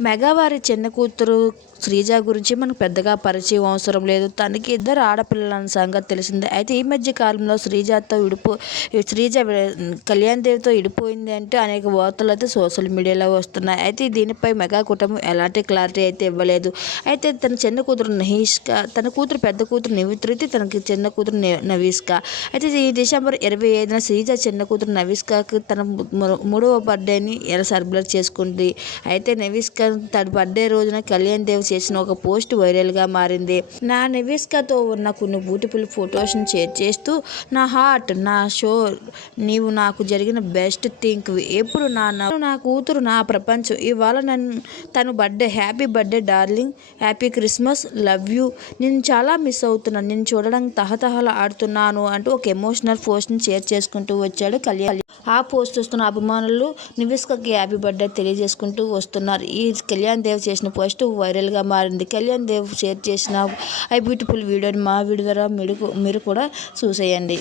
Mega వారి చిన్న కూతురు శ్రీజ గురించి మనకు పెద్దగా పరిచయం అవసరం లేదు. తనకి ఇద్దరు ఆడపిల్లల సంగతి తెలిసిందే. అయితే ఈ మధ్య కాలంలో శ్రీజతో విడిపో శ్రీజ కళ్యాణ్ దేవితో విడిపోయింది అంటే అనేక వార్తలు అయితే సోషల్ మీడియాలో వస్తున్నాయి. అయితే దీనిపై మెగా కుటుంబం ఎలాంటి క్లారిటీ అయితే ఇవ్వలేదు. అయితే తన చిన్న కూతురు నహీష్క తన కూతురు పెద్ద కూతురు నివిత్రితి తనకి చిన్న కూతురు నవీష్క. అయితే ఈ డిసెంబర్ ఇరవై ఐదున శ్రీజ చిన్న కూతురు నవీష్కకి తన మూడవ బర్త్డేని ఎలా సెలబ్రేట్ చేసుకుంది. అయితే నవీష్క తన బర్త్డే రోజున కళ్యాణ్ దేవ్ చేసిన ఒక పోస్ట్ వైరల్గా మారింది. నా నివేస్కతో ఉన్న కొన్ని బ్యూటిఫుల్ ఫొటోస్ని షేర్ చేస్తూ నా హార్ట్ నా షో నీవు నాకు జరిగిన బెస్ట్ థింక్ ఎప్పుడు నా నా కూతురు నా ప్రపంచం. ఇవాళ నన్ను తను birthday happy birthday darling. Happy Christmas love you. నేను చాలా మిస్ అవుతున్నాను నేను చూడడానికి తహతహలు ఆడుతున్నాను అంటూ ఒక ఎమోషనల్ పోస్ట్ని షేర్ చేసుకుంటూ వచ్చాడు కళ్యాణ్. ఆ పోస్ట్ చూస్తున్న అభిమానులు నివిస్కకి హ్యాపీ బర్త్డే తెలియజేసుకుంటూ వస్తున్నారు. ఈ కళ్యాణ్ దేవ్ చేసిన పోస్ట్ వైరల్గా మారింది. కళ్యాణ్ దేవ్ షేర్ చేసిన ఐ బ్యూటిఫుల్ వీడియోని మా వీడియో ద్వారా మీరు మీరు కూడా చూసేయండి.